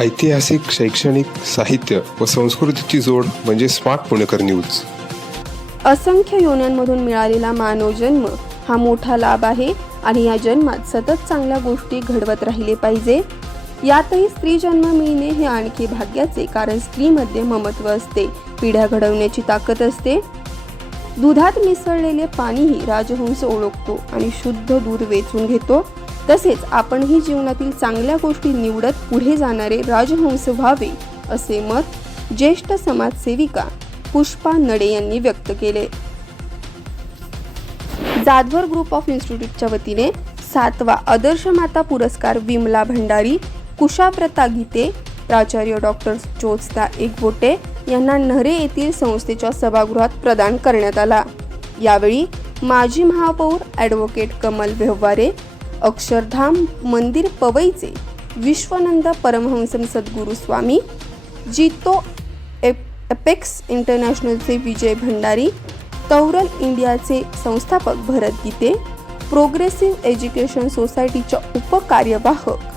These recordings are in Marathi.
ऐतिहासिक शैक्षणिक साहित्य व संस्कृतीची जोड म्हणजे स्मार्ट पुणेकर न्यूज. असंख्य योन्यांमधून मिळालेला मानव जन्म हा मोठा लाभ आहे आणि या जन्मात सतत चांगल्या गोष्टी घडवत राहिले पाहिजे. यातही स्त्री जन्म मिळणे हे आणखी भाग्याचे कारण स्त्रीमध्ये ममत्व असते पिढ्या घडवण्याची ताकद असते. दुधात मिसळलेले पाणीही राजहंस ओळखतो आणि शुद्ध दूध वेचून घेतो. तसेच आपणही जीवनातील चांगल्या गोष्टी निवडत पुढे जाणारे राजहंस व्हावे असे मत ज्येष्ठ समाजसेविका पुष्पा नडे यांनी व्यक्त केले. जाधवर ग्रुप ऑफ इन्स्टिट्यूटच्या वतीने सातवा आदर्श माता पुरस्कार विमला भंडारी कुशाप्रता गीते प्राचार्य डॉक्टर ज्योत्स्ना एकबोटे यांना नहरे येथील संस्थेच्या सभागृहात प्रदान करण्यात आला. यावेळी माजी महापौर ॲडव्होकेट कमल व्यवहारे अक्षरधाम मंदिर पवईचे विश्वानंद परमहंसम सद्गुरू स्वामी जितो एप एपेक्स इंटरनॅशनलचे विजय भंडारी तौरल इंडियाचे संस्थापक भरत गीते प्रोग्रेसिव्ह एज्युकेशन सोसायटीच्या उपकार्यवाहक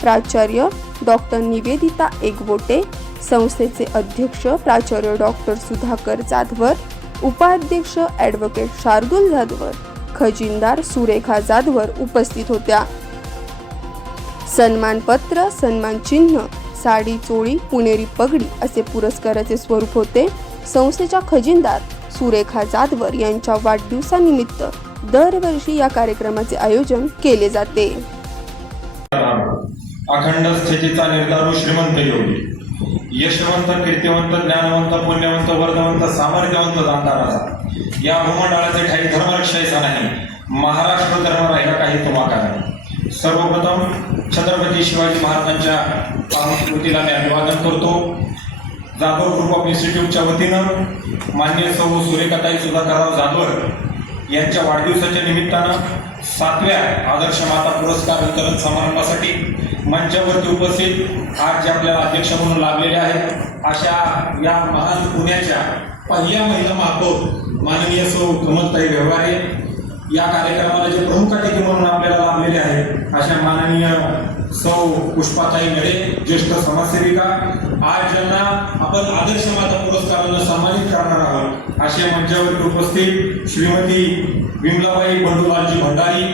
प्राचार्य डॉक्टर निवेदिता एकबोटे संस्थेचे अध्यक्ष प्राचार्य डॉक्टर सुधाकर जाधवर उपाध्यक्ष ॲडव्होकेट शार्दूल जाधवर खजिनदार सुरेखा जाधवर उपस्थित होत्या. सन्मानपत्र सन्मान चिन्ह साडी चोळी पुणेरी पगडी असे पुरस्काराचे स्वरूप होते. संस्थेच्या खजिनदार सुरेखा जाधवर यांच्या वाढदिवसानिमित्त दरवर्षी या कार्यक्रमाचे आयोजन केले जाते. अखंड स्थितीचा निर्धारू श्रीमंत योगी यशवंत कीर्तिवंत ज्ञानवंत पुण्यवंत वर्धवंत सामर्थ्यवंत जाणकाराचा या भूमंडळाचे ठाई धर्मरक्षायचा नाही. महाराष्ट्र धर्म राहिला काही तुमाका नाही. सर्वप्रथम छत्रपती शिवाजी महाराजांच्या पावन मी अभिवादन करतो. जाधव ग्रुप ऑफ इन्स्टिट्यूटच्या वतीनं मान्य सौ सुरेखाताई सुधाकरराव जाधव यांच्या वाढदिवसाच्या निमित्तानं सातव्या आदर्श माता पुरस्कार वितरण समारंभासाठी मंचावरती उपस्थित आज जे आपल्याला अध्यक्ष म्हणून लाभलेले आहेत अशा या महान पुण्याच्या पहिल्या महिला महापौर माननीय सौ कमलताई व्यवहारे या कार्यक्रमाला जे प्रमुख अतिथी म्हणून आपल्याला लाभलेले आहेत अशा माननीय सौ पुष्पाताई नडे ज्येष्ठ समाजसेविका आज ज्यांना आपण आदर्श माता पुरस्कारानं सन्मानित करणार आहोत अशा मंचावर उपस्थित श्रीमती विमलाबाई बंडूलालजी भंडारी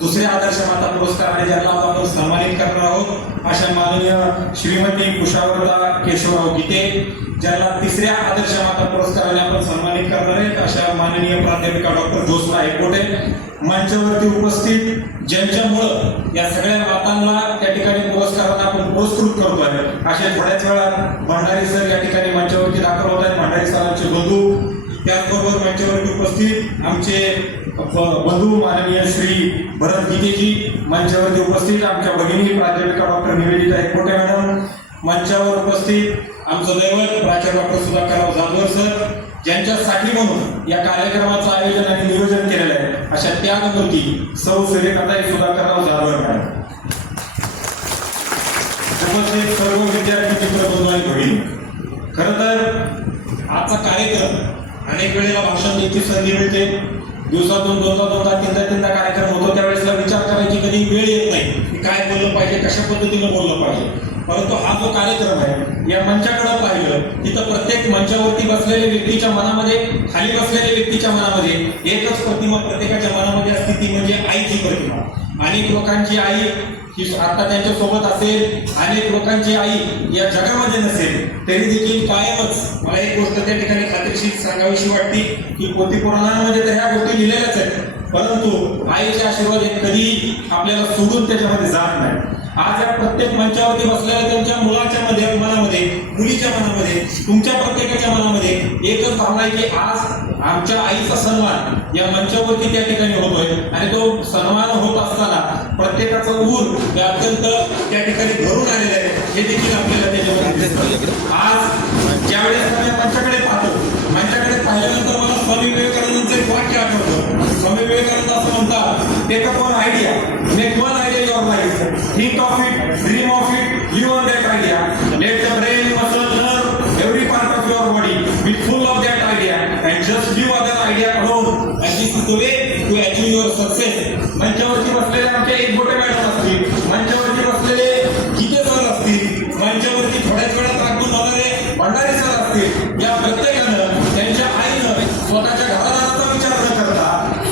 दुसऱ्या आदर्श माता पुरस्काराने ज्यांना आपण सन्मानित करणार आहोत अशा माननीय श्रीमती कुशावरदा केशवराव गीते ज्यांना तिसऱ्या आदर्श माता पुरस्काराने आपण सन्मानित करणार आहेत अशा माननीय प्राध्यापिका डॉक्टर ज्योत्स्ना एकबोटे मंचावरती उपस्थित ज्यांच्यामुळं या सगळ्या मातांना त्या ठिकाणी पुरस्कारांना आपण पुरस्कृत करतोय. अशा थोड्याच वेळात भंडारी सर या ठिकाणी मंचावरती दाखल होत आहेत. भंडारी सरांचे बंधू त्याचबरोबर मंचावरती उपस्थित आमचे बंधू माननीय श्री भरत गीतेजी मंचावरती उपस्थित आमच्या भगिनी प्राध्यापिका डॉक्टर निवेदिता एकपोटे मॅडम मंचावर उपस्थित आमचं दैवत प्राचार्य डॉक्टर सुधाकरराव जाधवर सर ज्यांच्यासाठी म्हणून या कार्यक्रमाचं आयोजन आणि नियोजन केलेलं आहे. अशा त्यागमूर्ती सौ सूर्यकांताई सुधाकरराव जाधवर मॅडम. उपस्थित सर्व विद्यार्थी चित्रबंधू आणि भगिनी खरं तर आजचा कार्यक्रम अनेक वेळेला भाषण द्यायची संधी मिळते दिवसातून दोनदा दोनदा तीनदा तीनदा कार्यक्रम होतो. त्यावेळेसला विचार करायची कधी वेळ येत नाही की काय बोललं पाहिजे कशा पद्धतीनं बोललं पाहिजे. परंतु हा जो कार्यक्रम आहे या मंचाकडे पाहिलं तिथं प्रत्येक मंचावरती बसलेल्या व्यक्तीच्या मनामध्ये खाली बसलेल्या व्यक्तीच्या मनामध्ये एकच प्रतिमा प्रत्येकाच्या मनामध्ये असते ती म्हणजे आईची प्रतिमा. अनेक लोकांची आई की आता त्यांच्यासोबत असेल अनेक लोकांची आई या जगामध्ये नसेल तरी देखील कायमच मला एक गोष्ट त्या ठिकाणी खात्रीशीर सांगावीशी वाटते की पोथी पुराणांमध्ये तर ह्या गोष्टी लिहिलेल्याच आहेत. परंतु आईचे आशीर्वाद हे कधी आपल्याला सोडून त्याच्यामध्ये जात नाही. आज या प्रत्येक मंचावरती बसलेल्या त्यांच्या मुलाच्या मध्ये मनामध्ये मुलीच्या मनामध्ये तुमच्या प्रत्येकाच्या मनामध्ये एकच भावना आहे की आज आमच्या आईचा सन्मान या मंचावरती त्या ठिकाणी होतोय. आणि तो सन्मान होत असताना प्रत्येकाचं ऊर हे अत्यंत त्या ठिकाणी घरून आलेलं आहे. हे देखील आपल्याला त्याच्यामध्ये आज ज्यावेळेस आम्ही मंचाकडे पाहतो मंचाकडे पाहिल्यानंतर मला स्वामी विवेकानंदांचं एक वाक्य आठवतं. स्वामी विवेकानंद असं म्हणतात टेक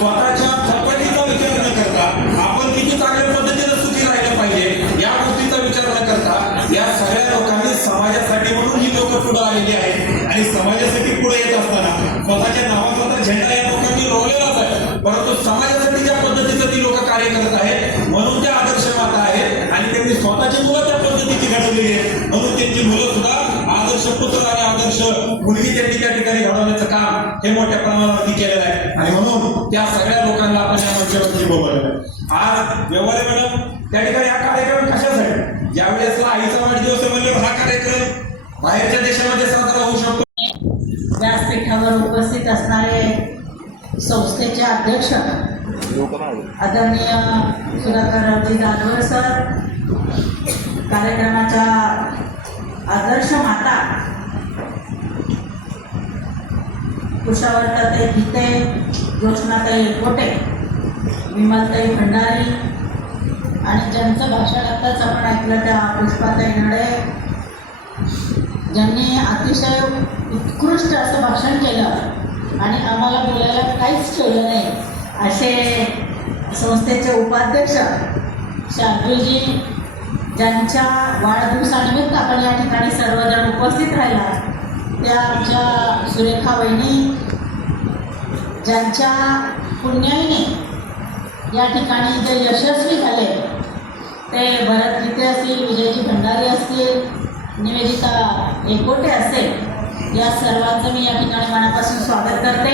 स्वतःच्या चपटीचा विचार न करता आपण किती चांगल्या पद्धतीने सुखी राहिलं पाहिजे या गोष्टीचा विचार न करता या सगळ्या लोकांनी समाजासाठी म्हणून ही लोक पुढे आलेली आहेत. आणि समाजासाठी पुढे येत असताना स्वतःच्या नावाचा झेंडा या लोकांनी रोवलेलाच आहे. परंतु समाजासाठी ज्या पद्धतीचं ती लोक कार्य करत आहेत म्हणून ते आदर्श माता आहेत आणि त्यांनी स्वतःची मुलं त्या पद्धतीची घडवली आहेत म्हणून त्यांची मुलं सुद्धा आदर्श पुत्र आणि आदर्श मुलगी त्यांनी त्या ठिकाणी घडवण्याचं काम हे मोठ्या प्रमाणावरती केलेलं आहे. आणि म्हणून त्या सगळ्या लोकांना आपण या मंचावरती बोलवलं आज व्यवहारे मॅडम त्या ठिकाणी हा कार्यक्रम कशासाठी? ज्यावेळेस आईचा वाढदिवस आहे म्हणजे हा कार्यक्रम बाहेरच्या देशामध्ये साजरा होऊ शकतो. व्यासपीठावर उपस्थित असणारे संस्थेचे अध्यक्ष आदरणीय सुधाकररावजी जाधवर सर कार्यक्रमाच्या आदर्श माता कुशावर्ताई गीते ज्योत्नाताई कोटे विमलताई भंडारी आणि ज्यांचं भाषण आताच आपण ऐकलं त्या पुष्पाताई नडे ज्यांनी अतिशय उत्कृष्ट असं भाषण केलं आणि आम्हाला बोलायला काहीच ठेवलं नाही असे संस्थेचे उपाध्यक्ष शार्दूजी ज्यांच्या वाढदिवसानिमित्त आपण या ठिकाणी सर्वजण उपस्थित राहिला त्या आमच्या सुरेखा वहिनी ज्यांच्या पुण्याईने या ठिकाणी जे यशस्वी झाले ते भरत गीते असतील विजयजी भंडारी असतील निवेदिता एकोटे असेल या सर्वांचं मी या ठिकाणी मनापासून स्वागत करते.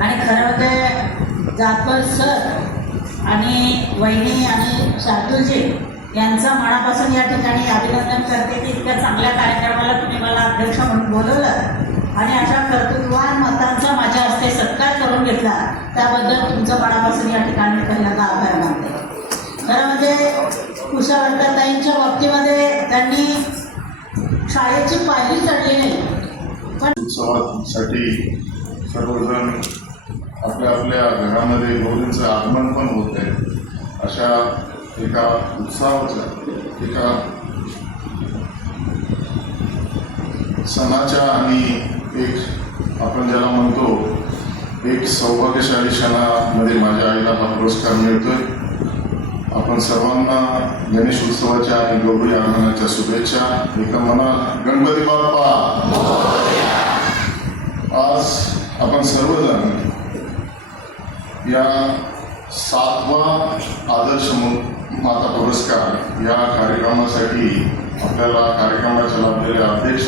आणि खरं ते जातवर सर आणि वहिनी आणि शार्दूलजी यांचं मनापासून या ठिकाणी अभिनंदन करते. की इतक्या चांगल्या कार्यक्रमाला तुम्ही मला अध्यक्ष म्हणून बोलवलं. आणि अशा कर्तृत्वान मतांचा माझ्या हस्ते सत्कार करून घेतला. त्याबद्दल तुमचं मनापासून या ठिकाणी पहिल्यांदा आभार मानते. खरं म्हणजे कुशावर्ताताईंच्या बाबतीमध्ये त्यांनी शाळेची पायरी चढली नाही. पण उत्सवासाठी सर्वजण आपल्या आपल्या घरामध्ये गौरींचं आगमन पण होत आहे अशा एका उत्सवाच्या एका सणाच्या आणि एक आपण ज्याला म्हणतो एक सौभाग्यशाली क्षणामध्ये माझ्या आईला हा पुरस्कार मिळतोय. आपण सर्वांना गणेश उत्सवाच्या आणि गौरी आगमनाच्या शुभेच्छा. एका मनात गणपती बाप्पा! आज आपण सर्वजण या सातवा आदर्श म्हणून माता पुरस्कार. या कार्यक्रमासाठी आपल्याला कार्यक्रमाचे लाभलेले अध्यक्ष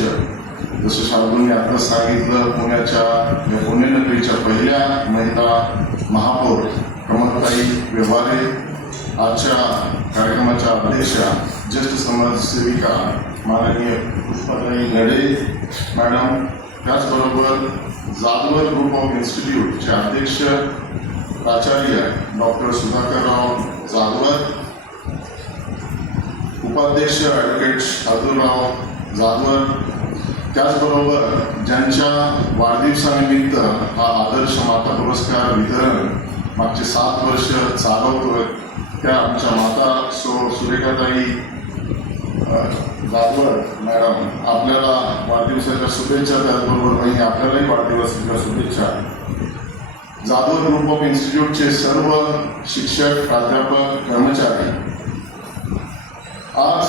जसं शार्दूंनी आता सांगितलं पुण्याच्या म्हणजे या पुण्यनगरीच्या पहिल्या महिला महापौर कमलताई व्यवहारे आजच्या कार्यक्रमाच्या अध्यक्षा ज्येष्ठ समाजसेविका माननीय पुष्पाताई नडे मॅडम त्याचबरोबर जादवर ग्रुप ऑफ इन्स्टिट्यूटचे अध्यक्ष प्राचार्य डॉक्टर सुधाकरराव जाधवर उपाध्यक्ष ॲडव्होकेट शार्दूलराव जाधवर त्याचबरोबर ज्यांच्या वाढदिवसानिमित्त हा आदर्श माता पुरस्कार वितरण मागचे सात वर्ष चालवतोय त्या आमच्या माता सो सुरेखाताई जाधवर मॅडम आपल्याला वाढदिवसाच्या शुभेच्छा त्याचबरोबर नाही आपल्यालाही वाढदिवसाच्या शुभेच्छा. जाधव ग्रुप ऑफ इन्स्टिट्यूटचे सर्व शिक्षक प्राध्यापक कर्मचारी आज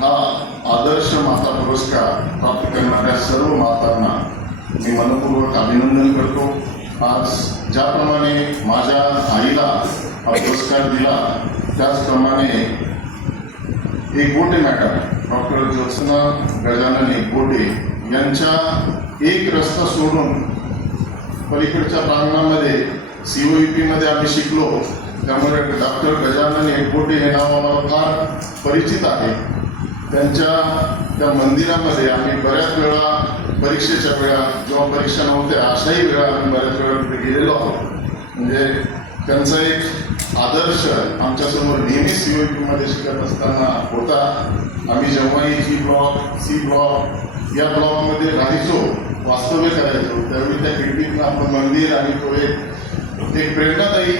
हा आदर्श माता पुरस्कार प्राप्त करणाऱ्या सर्व मातांना मी मनपूर्वक अभिनंदन करतो. आज ज्याप्रमाणे माझ्या आईला हा पुरस्कार दिला त्याचप्रमाणे एकबोटे मॅडम डॉक्टर ज्योत्सना गजानन एकबोटे यांच्या एक रस्ता सोडून पलीकडच्या प्रांगणामध्ये सीओईपीमध्ये आम्ही शिकलो. त्यामुळे डॉक्टर गजानन एकबोटे हे नाव आम्हाला फार परिचित आहे. त्यांच्या त्या मंदिरामध्ये आम्ही बऱ्याच वेळा परीक्षेच्या वेळा जेव्हा परीक्षा नव्हत्या अशाही वेळा आम्ही बऱ्याच वेळा तिथे गेलेलो आहोत. म्हणजे त्यांचा एक आदर्श आमच्यासमोर नेहमी सीओईपी मध्ये शिकत असताना होता. आम्ही जेव्हाही जी ब्लॉक सी ब्लॉक या ब्लॉकमध्ये राहायचो वास्तव्य करायचो त्यावेळी त्या खिडकीतनं आपण मंदिर आणि तो एक एक प्रेरणादायी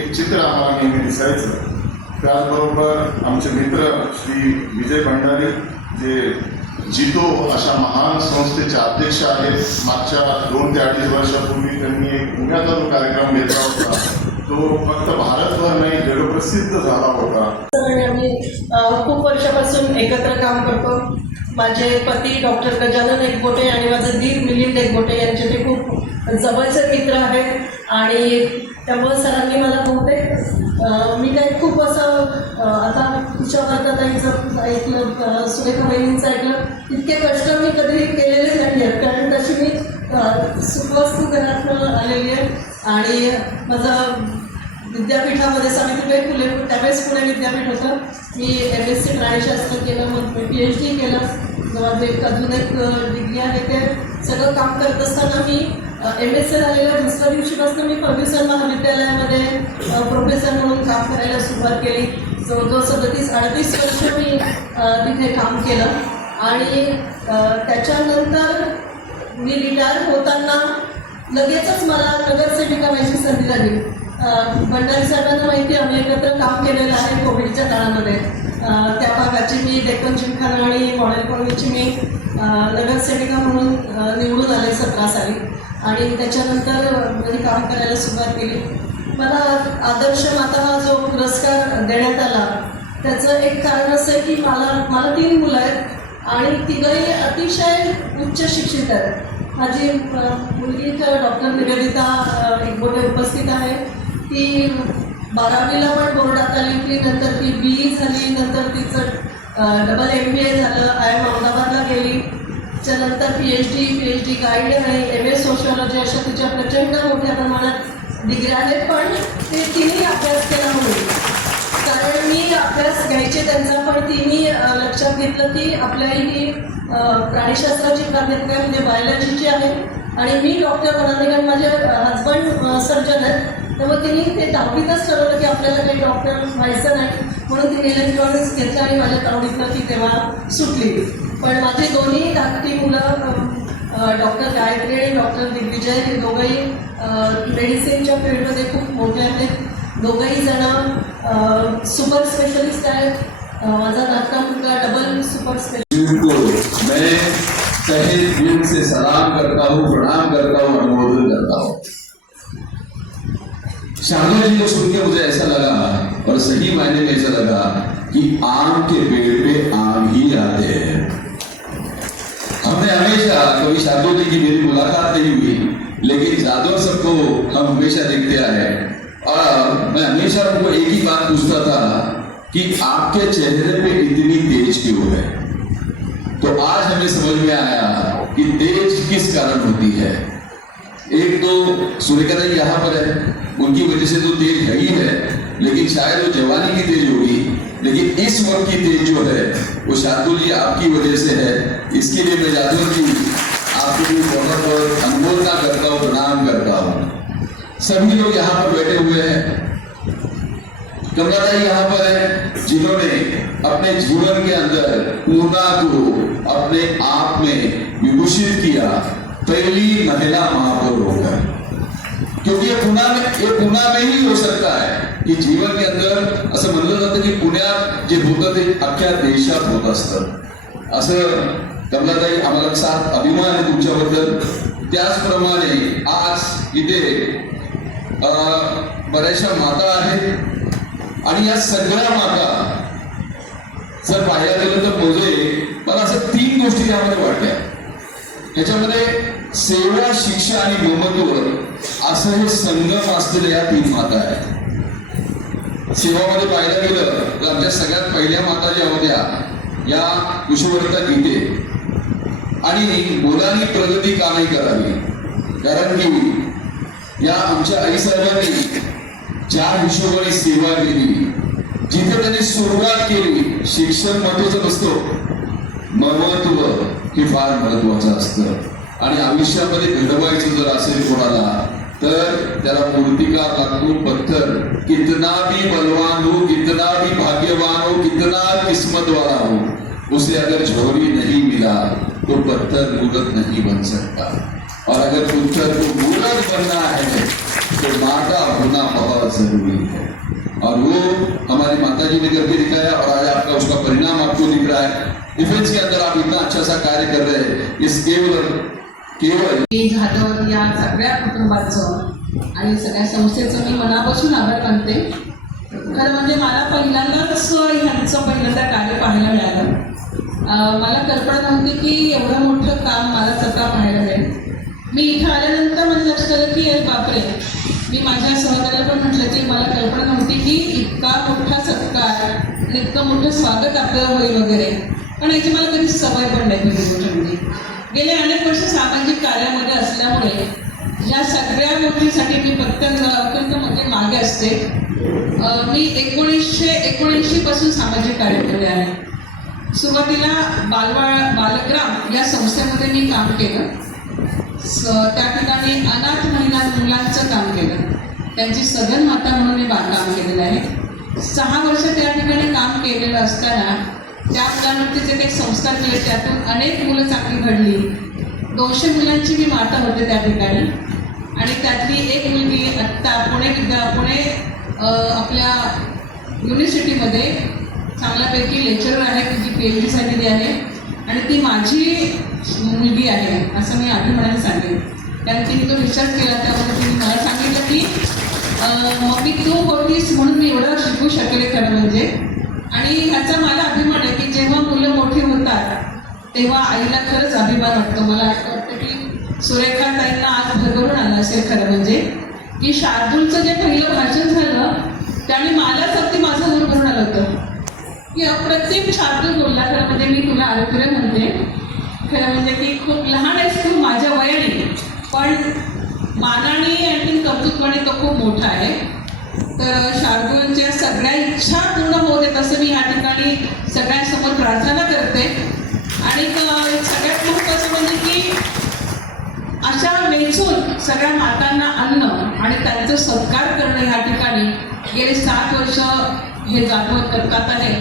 एक चित्र आम्हाला नेहमी दिसायचं. त्याचबरोबर आमचे मित्र श्री विजय भंडारी जे जितो अशा महान संस्थेचे अध्यक्ष आहेत. मागच्या दोन ते अडीच वर्षापूर्वी त्यांनी एक पुण्याचा जो कार्यक्रम घेतला होता तो फक्त भारतभर नाही जगप्रसिद्ध झाला होता. आणि आम्ही खूप वर्षापासून एकत्र काम करतो. माझे पती डॉक्टर गजानन एकबोटे आणि माझं दीर मिलिंद एकबोटे यांचे ते खूप जवळचे मित्र आहेत. आणि त्यामुळे सरांनी मला बहुतेक मी काही खूप असं आता तुझ्या वर्गाताईचं ऐकलं सुरेखा बहिणींचं ऐकलं इतके कष्ट मी कधी केलेले नाही आहेत कारण तशी मी सुखवस्तू घरातनं आलेली आहे. आणि माझं विद्यापीठामध्ये सावित्रीबाई फुले त्यावेळेस पुणे विद्यापीठ होतं. मी एम एस सी प्राणीशास्त्र केलं मग पी एच डी केलं. जेव्हा एक अजून एक डिग्री आहे ते. सगळं काम करत असताना मी एम एस सी झालेल्या दुसऱ्या दिवशीपासून मी फर्ग्युसन महाविद्यालयामध्ये प्रोफेसर म्हणून काम करायला सुरुवात केली. जवळजवळ सदतीस अडतीस वर्ष मी तिथे काम केलं. आणि त्याच्यानंतर मी रिटायर होताना लगेचच मला नगरसेविका व्हायची संधी झाली. भंडारी साहेबांना माहिती आहे, आम्ही एकत्र काम केलेलं आहे कोविडच्या काळामध्ये. त्या भागाची मी डेक्कन जिमखाना आणि मॉडेल कॉलनीची मी नगरसेविका म्हणून निवडून आले सतरा साली. आणि त्याच्यानंतर मी काम करायला सुरुवात केली. मला आदर्श माता हा जो पुरस्कार देण्यात आला त्याचं एक कारण असं आहे की मला मला तीन मुलं आहेत आणि तिघही अतिशय उच्च शिक्षित आहेत. माझी मुलगी डॉक्टर निवेदिता एक एकबोटे उपस्थित आहे. ती बारावीला पण बोर्डात आली की नंतर ती बी ई झाली नंतर तिचं डबल एम बी ए झालं आय एम अहमदाबादला गेली. त्याच्यानंतर P H D P H D guide आणि एम ए सोशॉलॉजी अशा तिच्या प्रचंड मोठ्या प्रमाणात डिग्री आहेत पण ते तिन्ही अभ्यास केला म्हणून. कारण मी अभ्यास घ्यायचे त्यांचा पण तिन्ही लक्षात घेतलं की आपल्याही ही प्राणीशास्त्राची प्राध्यापिका म्हणजे बायोलॉजीची आहे. आणि मी डॉक्टर होणार कारण माझे हजबंड सर्जन आहेत. त्यामुळे तिने ते दहावीतच ठरवलं की आपल्याला काही डॉक्टर व्हायचं नाही. म्हणून तिने इलेक्ट्रॉनिक्स घेतलं आणि माझ्या तावडीतनं ती तेव्हा सुटली. पण माझे दोन्ही धाकटी मुलं डॉक्टर गायत्री आणि डॉक्टर दिग्विजय हे दोघंही मेडिसिनच्या फील्डमध्ये खूप मोठे आहेत. दोघंही जण सुपर स्पेशलिस्ट आहेत. माझा नाटका मुलगा डबल सुपर स्पेशलिस्ट मैं तहे दिल से सलाम करता हूँ प्रणाम करता हूँ अनुमोदन करता हूँ. शारदा जी को सुन के मुझे ऐसा लगा और सही मायने में ऐसा लगा कि आम के पेड़ पे आम ही आते हैं हमने हमेशा कभी शारदो जी की मेरी मुलाकात नहीं हुई लेकिन जादव सबको हम हमेशा देखते आए और मैं हमेशा उनको एक ही बात पूछता था कि आपके चेहरे पे इतनी तेज क्यों है तो आज हमें समझ में आया कि तेज किस कारण होती है एक तो सुरेखा जी यहाँ पर है उनकी वजह से तो तेज है ही है लेकिन शायद वो जवानी की तेज होगी लेकिन इस वक्त की तेज जो है वो शार्दुल जी आपकी वजह से है इसके लिए मैं जादव जी आपको भी बहुत बहुत अनुमोदना करता हूँ प्रणाम करता हूँ सभी लोग यहाँ पर बैठे हुए हैं कमलाता यहाँ पर है जिन्होंने अपने जीवन के अंदर पूर्णा को अपने आप में विभूषित किया पहली महिला महापौर होकर क्योंकि ये पुन्हा में ये पुन्हा में ही हो सकता है की जीवन के अंदर असं म्हणलं जातं की पुण्यात जे होतं ते अख्ख्या देशात होत असतं. असं कमलाताई आम्हाला साथ अभिमान आहे तुमच्याबद्दल. त्याचप्रमाणे आज इथे अं, बऱ्याचशा माता आहेत. आणि या सगळ्या माता जर पाहायला गेलं तर मोजे मला असं तीन गोष्टी त्यामध्ये वाटल्या. ह्याच्यामध्ये सेवा शिक्षा आणि गोमत्व असं हे संगम असलेल्या या तीन माता आहेत. सेवामध्ये पाहायला गेलं तर आमच्या सगळ्यात पहिल्या माता ज्या होत्या या कुशवर्ता गीते. आणि मुलांनी प्रगती का नाही करावी. कारण की या आमच्या आईसाहेबांनी ज्या हिशोबाने सेवा केली. जिथे त्यांनी सुरुवात केली शिक्षण महत्वाचं नसतं. महत्त्व हे फार महत्वाचं असतं. आणि आयुष्यामध्ये घडवायचं जर असेल कोणाला तर त्याला मूर्तिका लागतो पत्थर कितना भी बलवान हो कितना भी भाग्यवान हो कितना किस्मत वाला हो उसे अगर झोरी नहीं मिला तो पत्थर मूर्त नहीं बन सकता और अगर पत्थर को मूर्त बनना है तो माता होना बहुत जरूरी है और वो हमारी माता जी ने करके दिखाया और आज आपका उसका परिणाम आपको दिख रहा है डिफेंस के अंदर आप इतना अच्छा सा कार्य कर रहे हैं इस केवल केवल मी जाधव या सगळ्या कुटुंबाचं आणि सगळ्या संस्थेचं मी मनापासून आभार मानते. खरं म्हणजे मला पहिल्यांदाच ह्यांचं पहिल्यांदा कार्य पाहायला मिळालं. मला कल्पना नव्हती की एवढं मोठं काम मला स्वतः पाहायला मिळेल. मी इथं आल्यानंतर मला लक्षात आलं की बापरे. मी माझ्या सहकार्याला पण म्हटलं की मला कल्पना नव्हती की इतका मोठा सत्कार आणि इतकं मोठं स्वागत आपल्याला होईल वगैरे. पण याची मला कधी सवय पण नाही गोष्ट म्हणजे गेले अनेक वर्ष सामाजिक कार्यामध्ये असल्यामुळे या सगळ्या गोष्टीसाठी मी प्रत्यंग अत्यंत म्हणजे मागे असते. मी एकोणीसशे एकोणऐंशी पासून सामाजिक कार्य केले आहे. सुरुवातीला बालवाळ बालग्राम या संस्थेमध्ये मी काम केलं. स त्या ठिकाणी अनाथ महिला मुलांचं काम केलं. त्यांची सदन माता म्हणून मी बा काम केलेलं आहे. सहा वर्ष त्या ठिकाणी काम केलेलं असताना त्या मुलांवरती जे काही संस्कार केले त्यातून अनेक मुलं चांगली घडली. दोनशे मुलांची मी माता होते त्या ठिकाणी. आणि त्यातली एक मुलगी आत्ता पुणे विद्या पुणे आपल्या युनिव्हर्सिटीमध्ये चांगल्यापैकी लेक्चरर आहे तिची पी एच डी झालेली आहे. आणि ती माझी मुलगी आहे असं मी अभिमानाने सांगेन. कारण तिने तो विचार केला त्यामुळे तिने मला सांगितलं की मग मम्मी तू होतीस म्हणून मी एवढं शिकू शकले खरं म्हणजे. आणि ह्याचा मला अभिमान आहे की जेव्हा मुलं मोठी होतात तेव्हा आईला खरंच अभिमान वाटतो. मला असं वाटतं की सुरेखा ताईंना आज भरभरून आलं असेल खरं म्हणजे. की शार्दूलचं जे पहिलं भाषण झालं त्याने मलाच अगदी माझं भरभरून आलं होतं. की अप्रत्येक शार्दूल बोलला खरं म्हणजे मी तुला आरोग्य म्हणते. खरं म्हणजे की खूप लहान आहेस तू माझ्या वयाने. पण मानाने आणखी कौतुकपणे तो खूप मोठा आहे. तर शार्दूलच्या सगळ्या इच्छा पूर्ण होत आहेत असं मी या ठिकाणी सगळ्यांसमोर प्रार्थना करते. आणि सगळ्यात महत्त्वाचं म्हणजे की अशा वेचून सगळ्या मातांना अन्न आणि त्यांचं सत्कार करणं ह्या ठिकाणी गेले सात वर्ष हे जागवत करतात आहे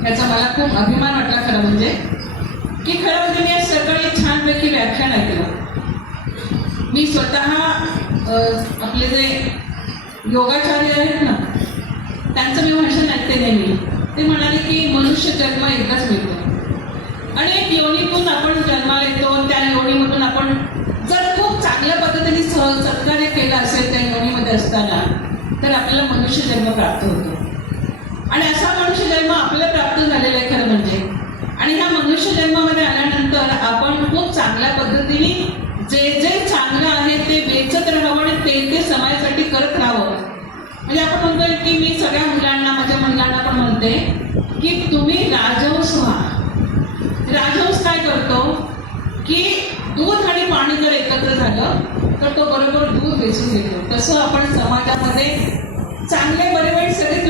ह्याचा मला खूप अभिमान वाटला खरं म्हणजे. की खरं म्हणजे मी आज सकाळी छानपैकी व्याख्यान ऐकलं. मी स्वतः आपले जे योगाचार्य आहेत ना त्यांचं मी भाषण ऐकते नेहमी. ते म्हणाले की मनुष्य जन्म एकदाच मिळतो. आणि एक योनीतून आपण जन्माला येतो त्या योनीमधून आपण जर खूप चांगल्या पद्धतीने सह सत्कार्य केलं असेल त्या योनीमध्ये असताना तर आपल्याला मनुष्य जन्म प्राप्त होतो. आणि असा मनुष्य जन्म आपल्याला प्राप्त झालेला आहे खरं म्हणजे. आणि ह्या मनुष्य जन्मामध्ये आल्यानंतर आपण खूप चांगल्या पद्धतीने जे जे चांगलं आहे ते वेचत राहावं आणि ते ते समाजासाठी करत राहावं. म्हणजे आपण म्हणतोय की मी सगळ्या मुलांना माझ्या मुलांना पण म्हणते की तुम्ही राजहंस व्हा. राजहंस काय करतो की दूध आणि पाणी जर एकत्र झालं तर तो बरोबर दूध वेचून घेतो. तसं आपण समाजामध्ये चांगले बरे वाईट सगळे